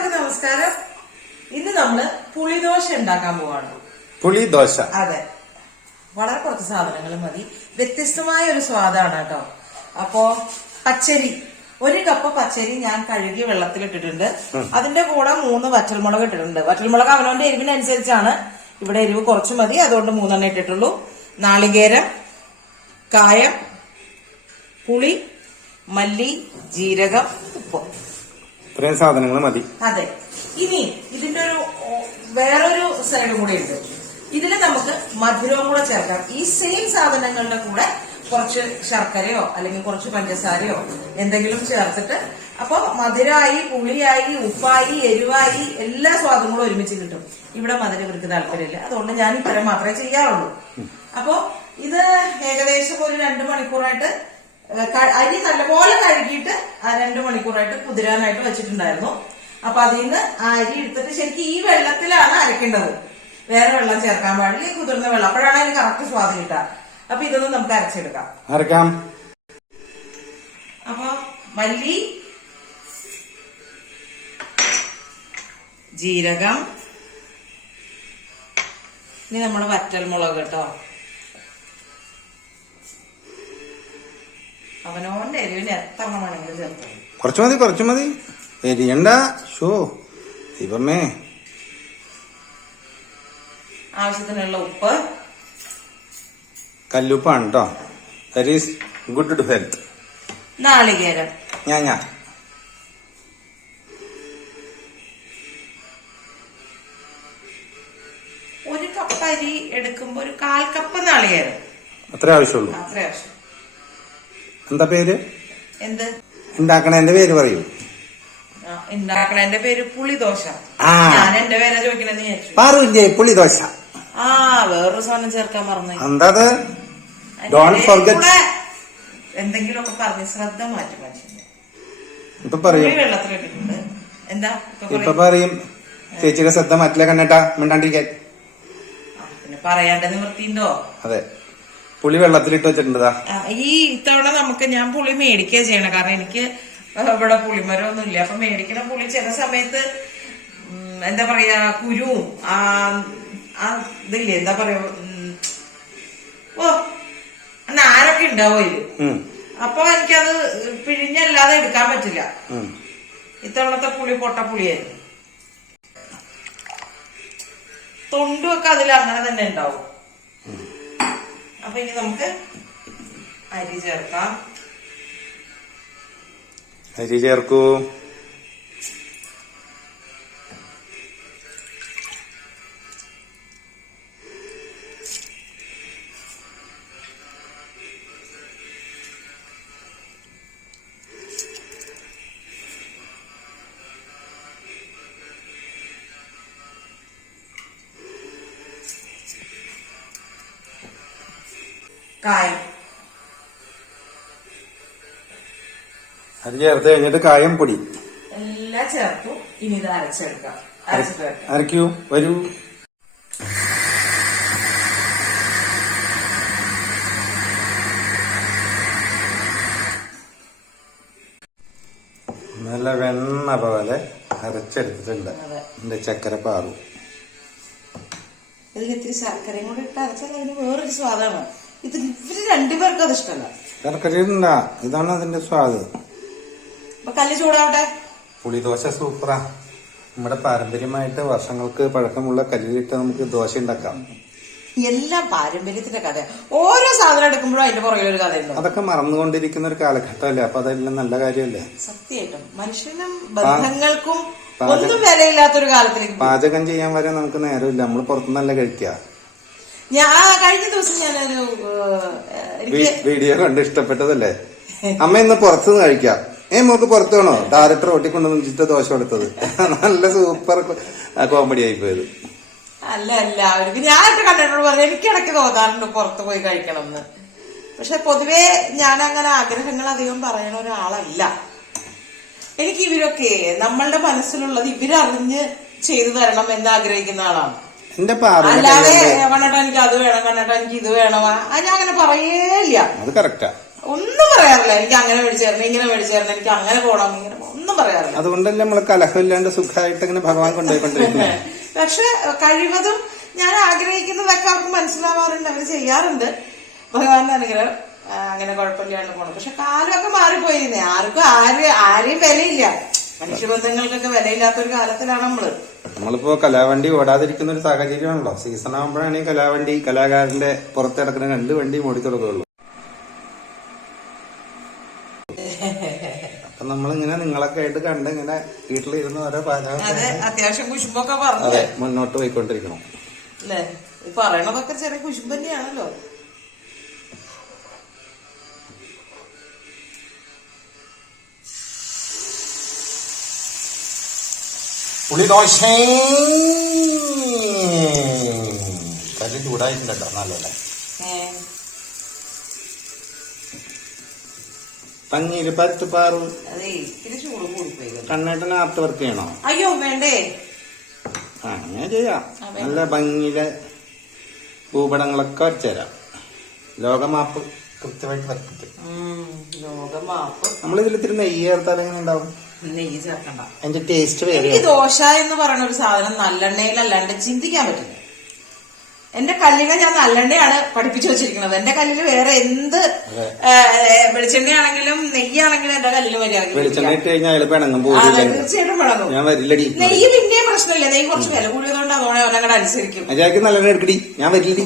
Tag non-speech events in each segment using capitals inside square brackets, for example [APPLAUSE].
എല്ലാവർക്കും നമസ്കാരം. ഇന്ന് നമ്മൾ പുളിദോശ ഉണ്ടാക്കാൻ പോവാണ്. പുളിദോശ. അതെ. വളരെ കുറച്ച് സാധനങ്ങൾ മതി. വ്യത്യസ്തമായ ഒരു സ്വാദാണ് കേട്ടോ. അപ്പോ പച്ചരി. ഒരു കപ്പ് പച്ചരി ഞാൻ കഴുകി വെള്ളത്തിൽ ഇട്ടിട്ടുണ്ട്. അതിന്റെ കൂടെ മൂന്ന് വറ്റൽമുളക് ഇട്ടിട്ടുണ്ട്. വറ്റൽമുളക് അവനവന്റെ എരിവിനനുസരിച്ചാണ് ഇവിടെ എരിവ് കുറച്ച് മതി. അതുകൊണ്ട് മൂന്നെണ്ണം ഇട്ടിട്ടുള്ളൂ. നാളികേരം കായം പുളി മല്ലി ജീരകം ഉപ്പ്. ഇത്രയും സാധനങ്ങൾ മതി. അതെ. ഇനി ഇതിന്റെ ഒരു വേറൊരു സൈഡും കൂടെ ഉണ്ട് ഇതിൽ നമുക്ക് മധുരവും കൂടെ ചേർക്കാം. ഈ സെയിം സാധനങ്ങളുടെ കൂടെ കുറച്ച് ശർക്കരയോ അല്ലെങ്കിൽ കുറച്ച് പഞ്ചസാരയോ എന്തെങ്കിലും ചേർത്തിട്ട് അപ്പൊ മധുരമായി പുളിയായി ഉപ്പായി എരിവായി എല്ലാ സ്വാദങ്ങളും ഒരുമിച്ച് കിട്ടും. ഇവിടെ മധുരം ഇവർക്ക് താല്പര്യമില്ല. അതുകൊണ്ട് ഞാൻ ഇത്തരം മാത്രമേ ചെയ്യാറുള്ളൂ. അപ്പോ ഇത് ഏകദേശം ഒരു രണ്ട് മണിക്കൂറായിട്ട് അരി നല്ലപോലെ കഴുകിയിട്ട് രണ്ട് മണിക്കൂറായിട്ട് കുതിരാനായിട്ട് വെച്ചിട്ടുണ്ടായിരുന്നു. അപ്പൊ അതിൽ നിന്ന് അരി എടുത്തിട്ട് ശരിക്കും ഈ വെള്ളത്തിലാണ് അരക്കേണ്ടത്. വേറെ വെള്ളം ചേർക്കാൻ പാടില്ല ഈ കുതിർന്ന വെള്ളം. അപ്പോഴാണ് അതിന് കറക്റ്റ് സ്വാദ് കിട്ടുക. അപ്പൊ ഇതൊന്നും നമുക്ക് അരച്ചെടുക്കാം. അരക്കാം. അപ്പൊ മല്ലി ജീരകം ഇനി നമ്മൾ വറ്റൽ മുളക് കേട്ടോ. അവനോന്റെ എരിവിന് എത്ര വേണമെങ്കിലും ചേർക്കാം. കുറച്ച് മതി കുറച്ച് മതി. എരിയണ്ട. ഷോ ദൈവമേ. ആവശ്യത്തിനുള്ള ഉപ്പ്. കല്ലുപ്പാണ് കേട്ടോ that is good to health നാളികേരം. ഞാൻ ഞാൻ ഒരു കപ്പ് അരി എടുക്കുമ്പോ ഒരു കാൽ കപ്പ് നാളികേരം. അത്ര ആവശ്യമുള്ളൂ. അത്ര ആവശ്യം എന്താ പേര്? എന്ത്? ഉണ്ടാക്കണേന്റെ പേര് പറയൂ. പേര് പുളിദോശ. ആ. ഞാൻ എന്റെ പേരെ ചോദിക്കണെന്ന് വിചാരിച്ചു. പാറുല്ലേ ആ വേറൊരു സാധനം ചേർക്കാൻ മറന്നു. എന്താ എന്തെങ്കിലുമൊക്കെ പറഞ്ഞ് ശ്രദ്ധ മാറ്റി മനുഷ്യന്റെ ഇപ്പൊ പറയും. വെള്ളത്തിലിട്ടിട്ടുണ്ട് എന്താ? ഇപ്പൊ പറയും. ചേച്ചിയുടെ ശ്രദ്ധ മാറ്റില്ല കണ്ണേട്ടാ മിണ്ടാണ്ടിരിക്കാൻ. പിന്നെ പറയാണ്ട് നിവൃത്തിയുണ്ടോ? അതെ. പുളി വെള്ളത്തിലിട്ട് വെച്ചിട്ടുണ്ടതാ. ഈ ഇത്തവണ നമുക്ക് ഞാൻ പുളി മേടിക്കുക ചെയ്യണം. കാരണം എനിക്ക് ഇവിടെ പുളിമരമൊന്നും ഇല്ല അപ്പൊ മേടിക്കണ പുളി ചില സമയത്ത് എന്താ പറയാ കുരുവും ഇതില്ലേ എന്താ പറയാ ഓ നാരൊക്കെ ഉണ്ടാവും ഇത് അപ്പൊ എനിക്കത് പിഴിഞ്ഞല്ലാതെ എടുക്കാൻ പറ്റില്ല. ഇത്തവണത്തെ പുളി പൊട്ട പുളിയായിരുന്നു. തൊണ്ടുമൊക്കെ അതിൽ അങ്ങനെ തന്നെ ഉണ്ടാവും. അപ്പൊ ഇനി നമുക്ക് അരി ചേർക്കാം. അരി ചേർക്കൂ. കായം. അരി ചേർത്ത് കഴിഞ്ഞിട്ട് കായം പൊടി. എല്ലാം ചേർത്തു ഇനി ഇത് അരച്ചെടുക്കാം. അരച്ചിട്ട് അരക്കൂ. വരൂ. നല്ല വെണ്ണ പോലെ അരച്ചെടുത്തിട്ടുണ്ട്. അതെ. എന്റെ ചക്കര പാറു ഇതിൽ ഇത്തിരി ശർക്കരയും കൂടി ഇട്ട് അരച്ചാൽ അതിന് വേറൊരു സ്വാദാണ്. ഇത് ഇവർ രണ്ടുപേർക്കും അത് ഇഷ്ടമല്ല ഇതാണ് അതിന്റെ സ്വാദ്. അപ്പൊ കല്ല് ചൂടാവട്ടെ? പുളിദോശ സൂപ്പറാ. നമ്മുടെ പാരമ്പര്യമായിട്ട് വർഷങ്ങൾക്ക് പഴക്കമുള്ള കല്ലിലിട്ട് നമുക്ക് ദോശ ഉണ്ടാക്കാം. എല്ലാം പാരമ്പര്യത്തിന്റെ കഥ ഓരോ സാധനം എടുക്കുമ്പോഴും അതിന്റെ പുറകിൽ ഒരു കഥയുണ്ട്. അതൊക്കെ മറന്നുകൊണ്ടിരിക്കുന്ന ഒരു കാലഘട്ടമല്ലേ? അപ്പൊ അതെല്ലാം നല്ല കാര്യമല്ലേ? സത്യമായിട്ടും. മനുഷ്യനും ബന്ധങ്ങൾക്കും പാചകം- ഒന്നും വിലയില്ലാത്തൊരു കാലത്തിലേക്ക്. പാചകം ചെയ്യാൻ വരെ നമുക്ക് നേരമില്ല. നമ്മൾ പുറത്തുനിന്നല്ല കഴിക്കുക. ഞാൻ കഴിഞ്ഞ ദിവസം ഞാനൊരു എനിക്ക് വീഡിയോ കണ്ട് ഇഷ്ടപ്പെട്ടതല്ലേ? അമ്മ ഇന്ന് പുറത്തുനിന്ന് കഴിക്കാം. ഏ മോക്ക് പുറത്തു വേണോ? ഡയറക്ടർ ഓട്ടിക്കൊണ്ട് നിന്നിട്ട് ദോശ കൊടുത്തത്. നല്ല സൂപ്പർ കോമഡി ആയി പോയത്. അല്ല അല്ല അവർക്ക് ഞാനൊക്കെ കണ്ടിട്ടോട് പറഞ്ഞു എനിക്ക് ഇടയ്ക്ക് തോന്നാറുണ്ട് പുറത്ത് പോയി കഴിക്കണം എന്ന് പക്ഷെ പൊതുവേ ഞാൻ അങ്ങനെ ആഗ്രഹങ്ങൾ അധികം പറയണ ഒരാളല്ല. എനിക്ക് ഇവരൊക്കെ നമ്മളുടെ മനസ്സിലുള്ളത് ഇവരറിഞ്ഞ് ചെയ്തു തരണം എന്ന് ആഗ്രഹിക്കുന്ന ആളാണ്. എന്റെ അല്ലാതെ കണ്ണട്ട എനിക്ക് അത് വേണം കണ്ണട്ട എനിക്ക് ഇത് വേണം. ആ ഞാൻ അങ്ങനെ പറയേയില്ല അത് കറക്റ്റാ ഒന്നും പറയാറില്ല. എനിക്ക് അങ്ങനെ മേടിച്ചേരണം ഇങ്ങനെ മേടിച്ചേരണം എനിക്ക് അങ്ങനെ പോകണം ഇങ്ങനെ പോണം. ഒന്നും പറയാറില്ല. അതുകൊണ്ടല്ലേ നമ്മൾ കലഹമില്ലാണ്ട് സുഖമായിട്ട് ഇങ്ങനെ ഭഗവാൻ കൊണ്ടുപോയിക്കൊണ്ടിരിക്കുന്നത് [LAUGHS] പക്ഷെ കഴിവതും ഞാൻ ആഗ്രഹിക്കുന്നതൊക്കെ അവർക്ക് മനസ്സിലാവാറുണ്ട് അവർ ചെയ്യാറുണ്ട്. ഭഗവാന്റെ അനുഗ്രഹം ആ, അങ്ങനെ കുഴപ്പമില്ലാണ്ട് പോണം. പക്ഷെ കാലമൊക്കെ മാറിപ്പോയിരുന്നേ. ആർക്കും ആര് ആരെയും വിലയില്ല. മനുഷ്യബന്ധങ്ങൾക്കൊക്കെ വിലയില്ലാത്തൊരു കാലത്തിലാണ് നമ്മൾ. നമ്മളിപ്പോ കലാവണ്ടി ഓടാതിരിക്കുന്ന ഒരു സാഹചര്യമാണല്ലോ. സീസൺ ആകുമ്പോഴാണ് ഈ കലാവണ്ടി കലാകാരന്റെ പുറത്തിടക്കുന്ന രണ്ട് വണ്ടി ഓടി തുടങ്ങുള്ളൂ അപ്പൊ നമ്മളിങ്ങനെ നിങ്ങളൊക്കെ ആയിട്ട് കണ്ട് ഇങ്ങനെ വീട്ടിലിരുന്ന് ഓരോ അത്യാവശ്യം കുശുമ്പൊക്കെ പറഞ്ഞു. മുന്നോട്ട് പോയിക്കൊണ്ടിരിക്കണം. അല്ലേ? പറയണതൊക്കെ ചെറിയ കുശുമ്പ് തന്നെയാണല്ലോ. പുളിദോശ കല്ല് ചൂടായിട്ടുണ്ട് കേട്ടോ. ഏ, പഞ്ഞീര് പരുത്ത് പാറു. കണ്ണേട്ടന് ആർട്ട് വർക്ക് ചെയ്യണോ? അയ്യോ വേണ്ടേ? അങ്ങനെ ചെയ്യാം. നല്ല ഭംഗിയിലെ ഭൂപടങ്ങളൊക്കെ വരച്ചുതരാം ലോകമാപ്പ്. കൃത്യമായിട്ട് വരക്കിട്ട് ലോകമാപ്പ്. നമ്മളിതിൽ ഇത്തിരി നെയ്യ് ചേർത്താൽ എങ്ങനെ ഉണ്ടാവും? നെയ്യ് ചേർക്കണ്ട അതിന്റെ ടേസ്റ്റ് എനിക്ക് ദോശ എന്ന് പറയുന്ന ഒരു സാധനം നല്ലെണ്ണയിലല്ലാണ്ട് ചിന്തിക്കാൻ പറ്റില്ല. എന്റെ കല്ലിനെ ഞാൻ നല്ലെണ്ണയാണ് പഠിപ്പിച്ചു വെച്ചിരിക്കുന്നത്. എന്റെ കല്ലിൽ വേറെ എന്ത് വെളിച്ചെണ്ണയാണെങ്കിലും നെയ്യാണെങ്കിലും എന്റെ കല്ലിൽ മര്യാദ വെളിച്ചെണ്ണ ഇട്ട് കഴിഞ്ഞാൽ പിണങ്ങും തീർച്ചയായിട്ടും നെയ്യിൽ ഞാൻ വരില്ലടി. നെയ്യ് പിന്നെയും പ്രശ്നമില്ല. നെയ്യ് കുറച്ച് വില കൂടിയതുകൊണ്ട് അതോടെ അവനങ്ങടെ അനുസരിക്കും. നല്ലെണ്ണ എടുക്കടി. ഞാൻ വരില്ലടി.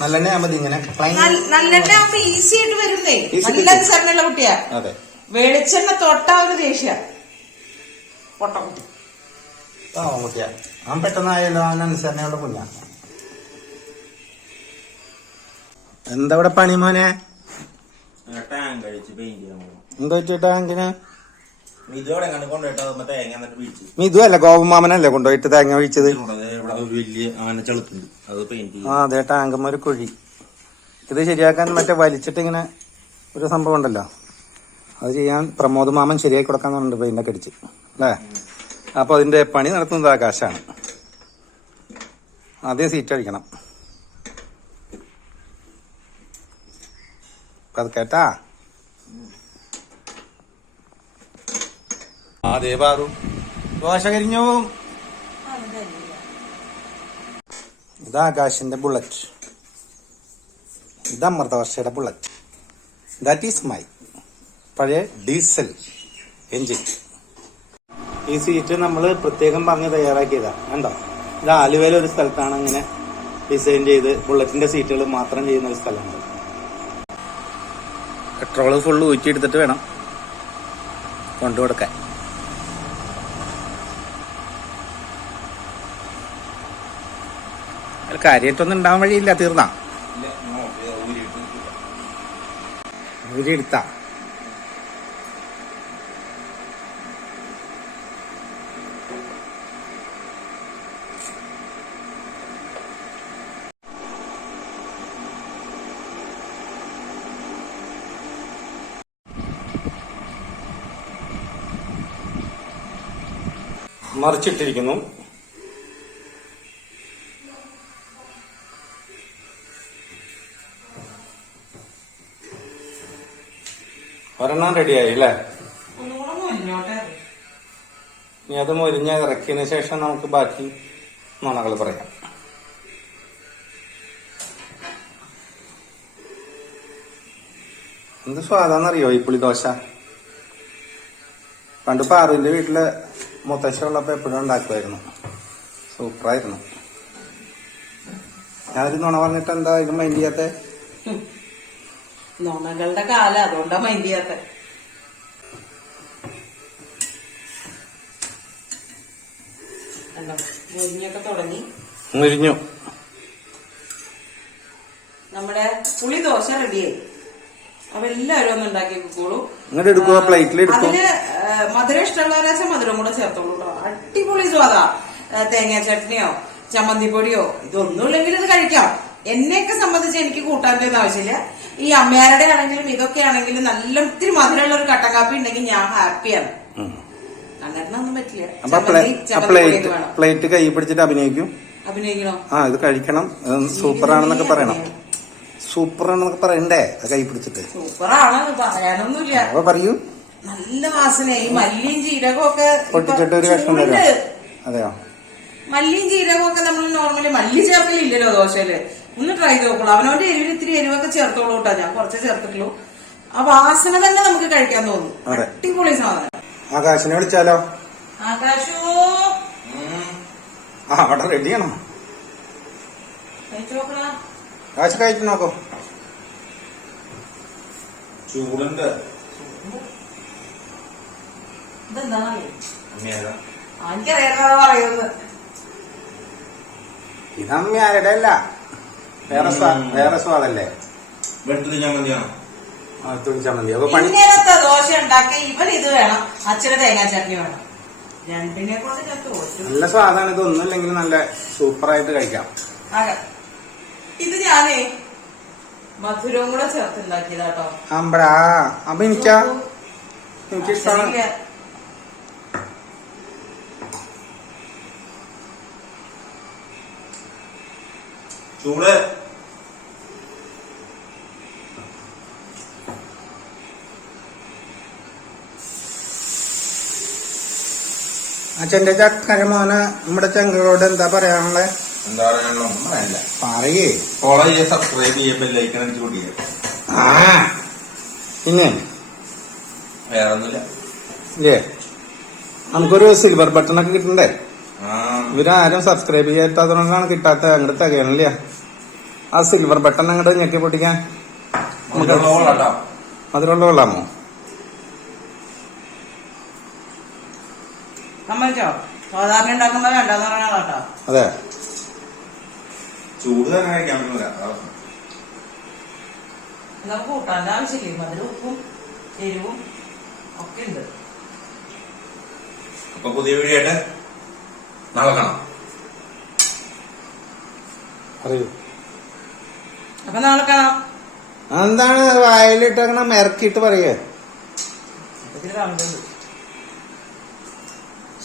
നല്ലെണ്ണ ആകുമ്പോ ഇങ്ങനെ നല്ലെണ്ണ ആകുമ്പോ ഈസി ആയിട്ട് വരുന്നേ. നല്ല. അനുസരണയുള്ള കുട്ടിയാ. വെളിച്ചെണ്ണ തൊട്ടാ ഒരു ദേഷ്യ. പൊട്ടക്കുട്ടി ആ കുട്ടിയാ. അവൻ പെട്ടെന്നായല്ലോ അവൻ അനുസരണയുള്ള കുഞ്ഞ. എന്താ ഇവിടെ പണി മോനെ? മിതു അല്ല ഗോപമാമനല്ലേ കൊണ്ടുപോയിട്ട് തേങ്ങ വീഴ്ചത് ആ അതെ ടാങ്കമ്മ ഒരു കുഴി. ഇത് ശരിയാക്കാൻ മറ്റേ വലിച്ചിട്ട് ഇങ്ങനെ ഒരു സംഭവം ഉണ്ടല്ലോ. അത് ചെയ്യാൻ പ്രമോദ് മാമൻ ശരിയാക്കി കൊടുക്കാൻ പറഞ്ഞിട്ടുണ്ട് പെയിന്റൊക്കെ അടിച്ച്. അല്ലേ? അപ്പൊ അതിന്റെ പണി നടത്തുന്നത് ആകാശാണ്. ആദ്യം സീറ്റ് അടിക്കണം. അത് കേട്ടാ? ആ ദേവാറു ദോശ കരിഞ്ഞോ ഇത് ആകാശിന്റെ ബുള്ളറ്റ് ഇത് അമൃതവർഷയുടെ ബുള്ളറ്റ് ദാറ്റ് ഈസ് മൈ പഴയ ഡീസൽ എഞ്ചിൻ ഈ സീറ്റ് നമ്മൾ പ്രത്യേകം പറഞ്ഞ് തയ്യാറാക്കിയതാണ് കണ്ടോ? ഇത് ആലുവയിലെ ഒരു സ്ഥലത്താണ് ഇങ്ങനെ ഡിസൈൻ ചെയ്ത് ബുള്ളറ്റിന്റെ സീറ്റുകൾ മാത്രം ചെയ്യുന്ന ഒരു സ്ഥലമാണ് പെട്രോൾ ഫുള്ള് ഊറ്റിയെടുത്തിട്ട് വേണം കൊണ്ടുകൊടുക്കാൻ കാര്യമായിട്ടൊന്നും ഉണ്ടാവാൻ വഴിയില്ല തീർന്നാ. ഊരിയെടുത്താ. മറിച്ചിട്ടിരിക്കുന്നു. ഒരെണ്ണം റെഡിയായി അല്ലേ? ഇനി അത് മൊരിഞ്ഞ ഇറക്കിയതിന് ശേഷം നമുക്ക് ബാക്കി നുണകൾ പറയാം. എന്ത് സ്വാദാന്നറിയോ ഈ പുളി ദോശ പണ്ട് പാറുവിന്റെ വീട്ടിൽ മുത്തശ്ശ ഉള്ളപ്പോ എപ്പോഴും ഉണ്ടാക്കുമായിരുന്നു സൂപ്പറായിരുന്നു ഞാനൊരു നുണ പറഞ്ഞിട്ട് എന്താ ഇത് മൈൻഡ് ചെയ്യാത്ത? നുണകളുടെ കാലം അതുകൊണ്ടാ മൈൻഡ് ചെയ്യാത്ത. മുരിഞ്ഞൊക്കെ തുടങ്ങി. മുരിഞ്ഞു. നമ്മുടെ പുളി ദോശ റെഡിയായി. അപ്പൊ എല്ലാവരും ഒന്ന് ഉണ്ടാക്കി വെക്കോളൂ ഇങ്ങോട്ട് എടുക്കുക പ്ലേറ്റിൽ എടുക്കും? അതിൽ മധുരം ഇഷ്ടമുള്ളവരാച്ച മധുരം കൂടെ ചേർത്തോളൂ കേട്ടോ അടിപൊളി സ്വാദാ തേങ്ങാ ചട്നിയോ ചമ്മന്തിപ്പൊടിയോ ഇതൊന്നും ഇല്ലെങ്കിൽ ഇത് കഴിക്കാം. എന്നെയൊക്കെ സംബന്ധിച്ച് എനിക്ക് കൂട്ടാന്റെ ഒന്നും ആവശ്യമില്ല. ഈ അമ്മയാരുടെ ആണെങ്കിലും ഇതൊക്കെ ആണെങ്കിലും നല്ല ഇത്തിരി മധുരമുള്ള ഒരു കട്ടൻ കാപ്പി ഉണ്ടെങ്കിൽ ഞാൻ ഹാപ്പിയാണ്. അങ്ങനൊന്നും പറ്റില്ല. അപ്പൊ ചമ്മന്തി ചമ്മന്തി പ്ലേറ്റ് വേണം. പ്ലേറ്റ് കൈ പിടിച്ചിട്ട് അഭിനയിക്കും? അഭിനയിക്കണോ? ആ ഇത് കഴിക്കണം. സൂപ്പറാണെന്നൊക്കെ പറയണം. സൂപ്പർ ആണെന്നൊക്കെ പറയണ്ടേ? അത് കൈ പിടിച്ചിട്ട്. സൂപ്പറാണ് പറയാനൊന്നുമില്ല. അപ്പൊ പറയൂ. നല്ല വാസന ഈ മല്ലിയും ജീരകവും ഒക്കെ പൊട്ടിച്ചിട്ട് ഒരു കഷ്ണം. തരാം. അതെയോ? മല്ലിയും ജീരകവും ഒക്കെ നമ്മൾ നോർമലി മല്ലി ചേർക്കലില്ലല്ലോ ദോശയിൽ. ഒന്ന് ട്രൈ നോക്കുള്ളൂ അവനോട് എരിവിന് ഇത്തിരി എരിവൊക്കെ ചേർത്തോളൂ കേട്ടോ. ഞാൻ കുറച്ച് ചേർത്തിട്ടുള്ളൂ. ആ വാസന തന്നെ നമുക്ക് കഴിക്കാൻ തോന്നും. അടിപൊളി സാധനം. ആകാശിനെ വിളിച്ചാലോ? ആകാശോ? ആ അവിടെ റെഡിയാണോ കഴിച്ചു ആകാശ കഴിച്ചു നോക്കോ. ചൂടുണ്ട്. ഇതെന്താണോ അമ്മേതാ എനിക്കറിയാതെ പറയുന്നത്. ഇത് അമ്മയാരുടെ അല്ല. വേറെ വേറെ സ്വാദല്ലേ വെളുത്തുള്ളി ചമ്മന്തിയാണോ അപ്പൊ പണി ദോശ ഉണ്ടാക്കി ഇവൻ ഇത് വേണം അച്ഛന് തേങ്ങാ ചട്നി വേണം. രണ്ടിനെ കൊണ്ട് നല്ല സ്വാദാണ് ഇത് ഒന്നുമില്ലെങ്കിൽ നല്ല സൂപ്പറായിട്ട് കഴിക്കാം. ആകെ. ഇത് ഞാനേ മധുരവും കൂടെ ചേർത്തുണ്ടാക്കിയതാട്ടോ അമ്പടാ അപ്പൊ എനിക്കാ? എനിക്ക് ഇഷ്ടമാണ്. ചൂട്. അച്ഛന്റെ ചക്കര മോന് നമ്മുടെ ചങ്കരോട് എന്താ പറയാനുള്ളത് എന്താ പറയാനുള്ള ഒന്നും വേണ്ട പറയേ. ഫോളോ ചെയ്യ സബ്സ്ക്രൈബ് ചെയ്യുക ബെല്ലൈക്കൺ അടിച്ചു കൂട്ടിയത് ആ പിന്നെ? വേറെ ഒന്നുമില്ല ഇല്ലേ? നമുക്കൊരു സിൽവർ ബട്ടൺ ഒക്കെ കിട്ടണ്ടേ? ഇവരാരും സബ്സ്ക്രൈബ് ചെയ്യാത്തതുകൊണ്ടാണ് കിട്ടാത്ത അങ്ങോട്ട് തികയണില്ല. ആ സിൽവർ ബട്ടൺ അങ്ങോട്ട് ഞെക്കി പൊട്ടിക്കാൻ മധുരമുള്ള അതിലുള്ള കൊള്ളാമോ സമ്മതിച്ചോ? സാധാരണ ഉണ്ടാക്കുമ്പോ വേണ്ടെന്ന് പറയണ അതെ. ചൂട് തന്നെ കഴിക്കാൻ പറ്റില്ല. നമുക്ക് കൂട്ടാന്റെ ആവശ്യമില്ലേ. മധുരം ഉപ്പും എരിവും ഒക്കെ ഉണ്ട്. അപ്പൊ പുതിയ വീഡിയോ നടക്കണം നാളെ കാണാം. അറിയൂ. അപ്പൊ നാളെ കാണാം. എന്താണ് വായലിട്ടങ്ങനെ മിറക്കിയിട്ട് പറയേ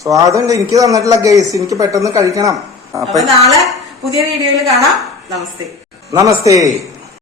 സ്വാദുണ്ട്. എനിക്ക് തന്നിട്ടില്ല ഗേസ് എനിക്ക് പെട്ടെന്ന് കഴിക്കണം. അപ്പൊ നാളെ പുതിയ വീഡിയോയിൽ കാണാം. നമസ്തേ. നമസ്തേ.